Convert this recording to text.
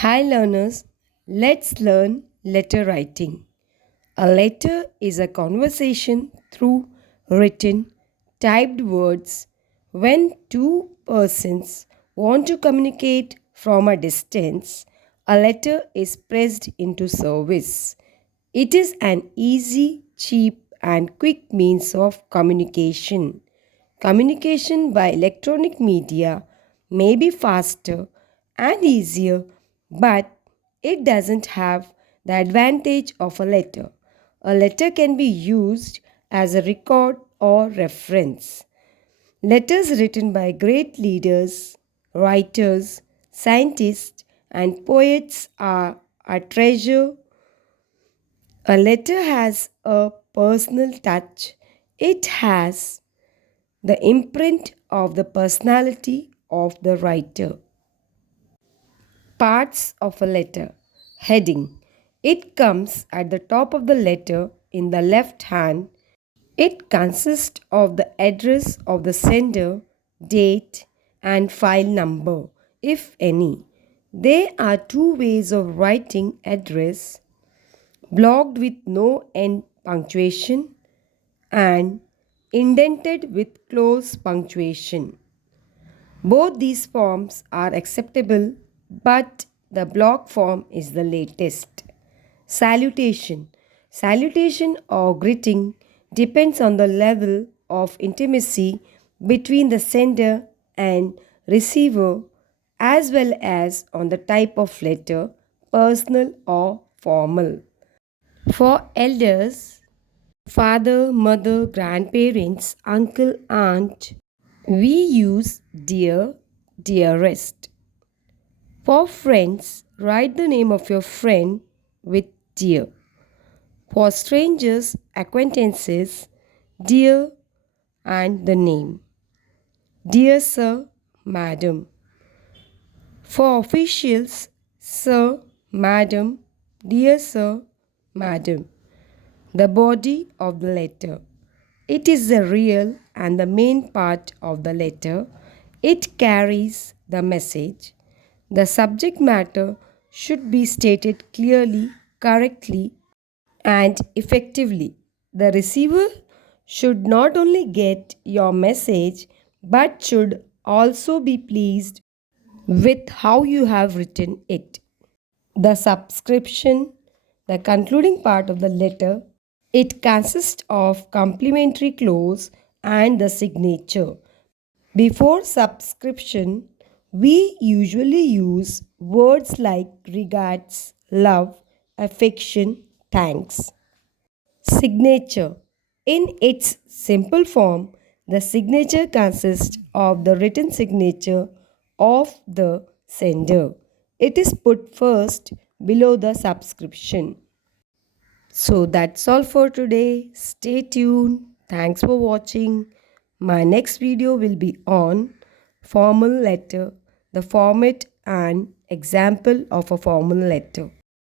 Hi learners, let's learn letter writing. A letter is a conversation through written, typed words. When two persons want to communicate from a distance, a letter is pressed into service. It is an easy, cheap, and quick means of communication. Communication by electronic media may be faster and easier, but it doesn't have the advantage of a letter. A letter can be used as a record or reference. Letters written by great leaders, writers, scientists, and poets are a treasure. A letter has a personal touch. It has the imprint of the personality of the writer. Parts of a letter. Heading. It comes at the top of the letter in the left hand. It consists of the address of the sender, date, and file number, if any. There are two ways of writing address: blocked with no end punctuation and indented with close punctuation. Both these forms are acceptable, but the block form is the latest. Salutation. Salutation or greeting depends on the level of intimacy between the sender and receiver, as well as on the type of letter, personal or formal. For elders, father, mother, grandparents, uncle, aunt, we use dear, dearest. For friends, write the name of your friend with dear. For strangers, acquaintances, dear and the name. Dear Sir, Madam. For officials, Sir, Madam, Dear Sir, Madam. The body of the letter. It is the real and the main part of the letter. It carries the message. The subject matter should be stated clearly, correctly, and effectively. The receiver should not only get your message but should also be pleased with how you have written it. The subscription, the concluding part of the letter, it consists of complimentary clause and the signature. Before subscription, we usually use words like regards, love, affection, thanks. Signature. In its simple form, the signature consists of the written signature of the sender. It is put first below the subscription. So that's all for today. Stay tuned. Thanks for watching. My next video will be on formal letter, the format and example of a formal letter.